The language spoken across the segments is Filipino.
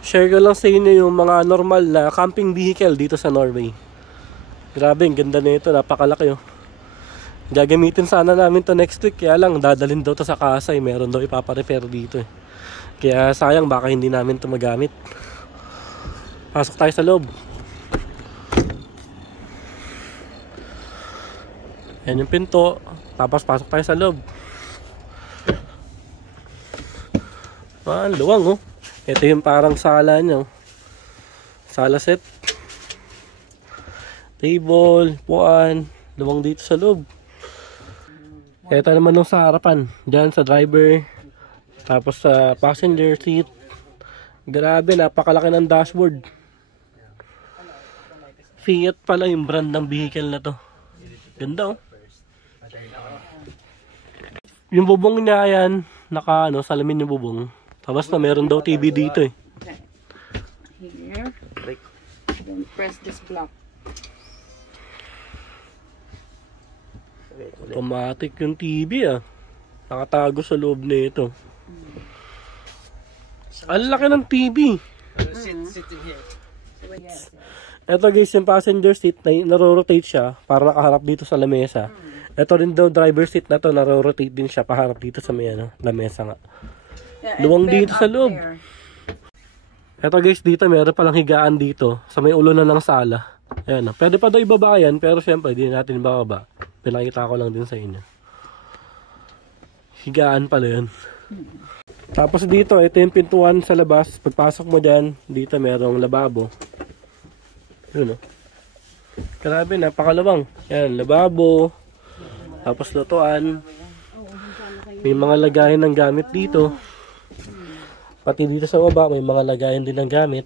Share ko lang sa inyo yung mga normal na camping vehicle dito sa Norway. Grabe, ang ganda nito, napakalaki oh. Gagamitin sana namin to next week, kaya lang dadalhin daw to sa Kasay, meron daw ipapa-repair dito eh. Kaya sayang, baka hindi namin to magamit. Pasok tayo sa loob. Yan yung pinto, tapos pasok tayo sa loob. Luwang oh. Ito yung parang sala nyo. Sala set. Table, puan, luwang dito sa loob. Ito naman nung sa harapan, dyan sa driver, tapos sa passenger seat. Grabe, napakalaki ng dashboard. Fiat pala yung brand ng vehicle na to. Ganda oh. Yung bubong niya yan, salamin yung bubong. Tapos na meron daw TV dito eh. Here. Then press this block. Automatic yung TV ah. Nakatago sa loob nito. Ang laki ng TV. Ito guys, yung passenger seat naro-rotate siya para nakaharap dito sa lamesa. Ito rin daw driver seat na to, naro-rotate din siya paharap dito sa may lamesa nga. Luwang dito sa loob. Ito guys, dito meron palang higaan dito sa may ulo na ng sala. Ayan, pwede pa daw ibaba yan, pero syempre hindi natin ibababa. Pinakita ko lang din sa inyo. Higaan pala yun. Tapos dito, ito yung pintuan sa labas. Pagpasok mo dyan, dito merong lababo. Yun o. Grabe, napakalawang. Ayan, lababo. Tapos lutuan. May mga lagayan ng gamit dito. Pati dito sa baba, may mga lagayan din ng gamit.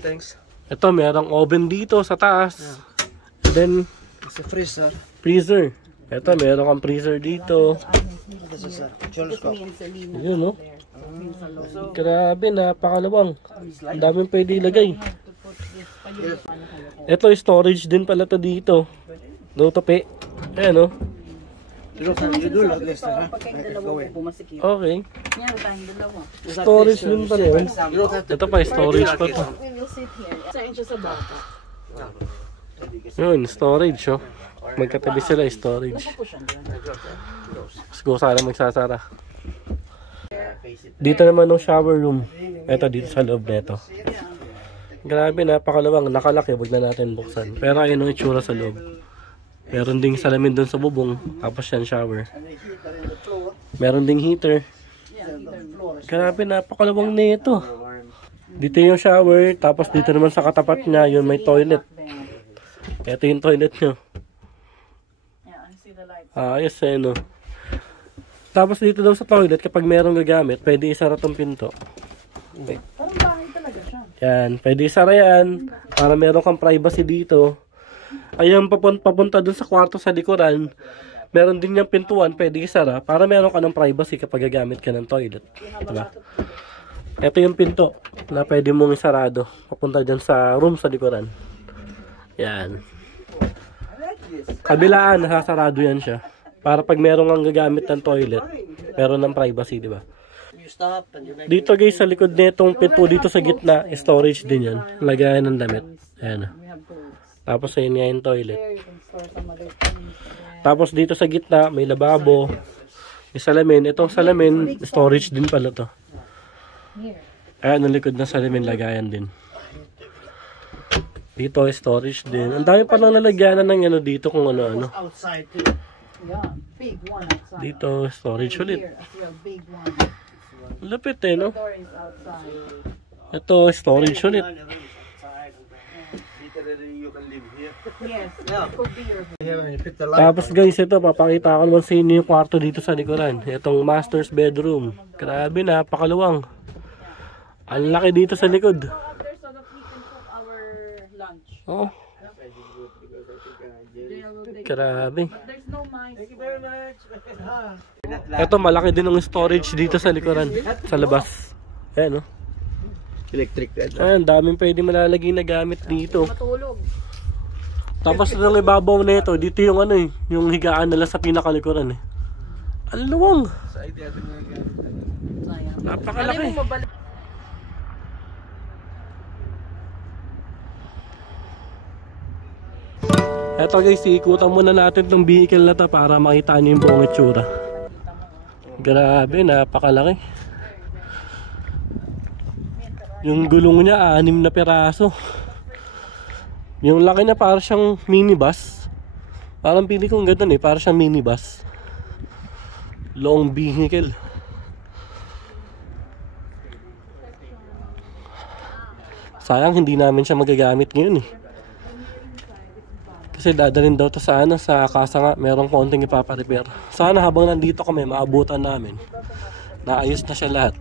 Thanks. Ito, merong oven dito sa taas. Then, it's a freezer. Freezer. Ito, meron kang freezer dito. This is a kylskåp. Yun, no? Grabe, napakalawang. Ang daming pwede ilagay. Ito, storage din pala to dito. Tupi. Ayan, no? Okay. Storage din pala yun. Ito pa, storage pa to. Yun, storage, oh. Magkatabi sila, storage. Siguro sana magsasara. Dito naman yung shower room. Ito, dito sa loob nito. Grabe, napakalawang. Nakalaki, wag na natin buksan. Pero ayun yung itsura sa loob. Meron ding salamin doon sa bubong. Tapos yan, shower. Meron ding heater. Grabe, napakalawang nito. Dito yung shower. Tapos dito naman sa katapat niya, yun may toilet. Ito yung toilet nyo. Ayos eh, no? Tapos dito daw sa toilet, kapag merong gagamit, pwede isara tong pinto. Okay. Parang bahay talaga siya. Yan, pwede isara yan. Para meron kang privacy dito. Ayun, papunta dun sa kwarto sa likuran. Meron din yung pintuan, pwede isara. Para meron ka ng privacy kapag gagamit ka ng toilet. Diba? Ito yung pinto na pwede mong isarado. Papunta dyan sa room sa likuran. Yan. Kabilaan, nasasarado yan siya. Para pag meron kang gagamit ng toilet, meron ng privacy, di ba? Dito guys, sa likod nitong pinto dito sa gitna, storage din yan. Lagayan ng damit. Ayan. Tapos ayun nga yung toilet. Tapos dito sa gitna, may lababo. May salamin. Itong salamin, storage din pala to. Ayan, ang likod ng salamin, lagayan din. Dito storage din. Ang dami palang lalagyanan ng ano dito kung ano-ano. Dito storage ulit. Lapit eh, no? Ito storage ulit. Tapos guys, ito papakita ko naman sa inyo yung kwarto dito sa likuran. Itong master's bedroom. Grabe, napakaluwang. Ang laki dito sa likod. Oh. Grabe. Ito, malaki din ang storage dito sa likuran. Sa labas. Ayan, no? Electric. Ayan, daming pwede malalagay na gamit dito. Tapos ng ibabaw na ito, dito yung ano eh, yung higaan nila sa pinakalikuran eh. Ang luwang. Napakalaki. Eto guys, iikutan muna natin tong vehicle na to para makita nyo yung buong itsura. Grabe, napakalaki. Yung gulong niya, 6 na piraso. Yung laki niya para siyang minibus. Parang pili kong ganun para siyang minibus. Long vehicle. Sayang hindi namin siya magagamit ngayon Kasi dadalhin daw to sa sa kasa nga, merong konting ipaparepair. Sana habang nandito kami, maabutan namin. Naayos na siya lahat.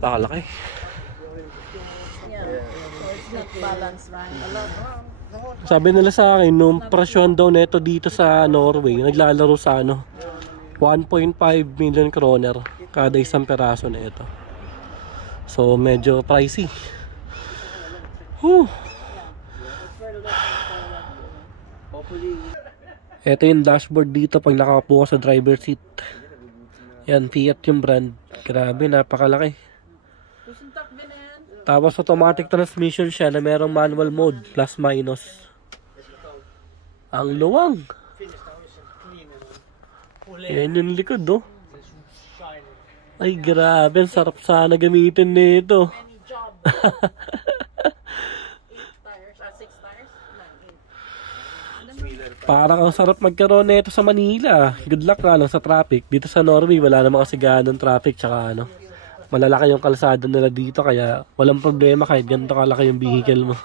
Pakalaki. Balance right. Sabi nila sa akin, nung presyon daw neto dito sa Norway, naglalaro sa 1.5 million kroner kada isang peraso na ito. So medyo pricey. Ito yung dashboard dito pag nakapo ka sa driver seat. Yan, Fiat yung brand. Grabe, napakalaki. Tapos automatic transmission siya na merong manual mode, plus minus. Ang luwang. Yan yung likod Ay grabe, ang sarap sana gamitin nito. Parang ang sarap magkaroon nito sa Manila. Good luck nga lang sa traffic. Dito sa Norway wala namang kasi ganong traffic, tsaka malalaki yung kalsada nila dito kaya walang problema kahit ganito kalaki yung vehicle mo.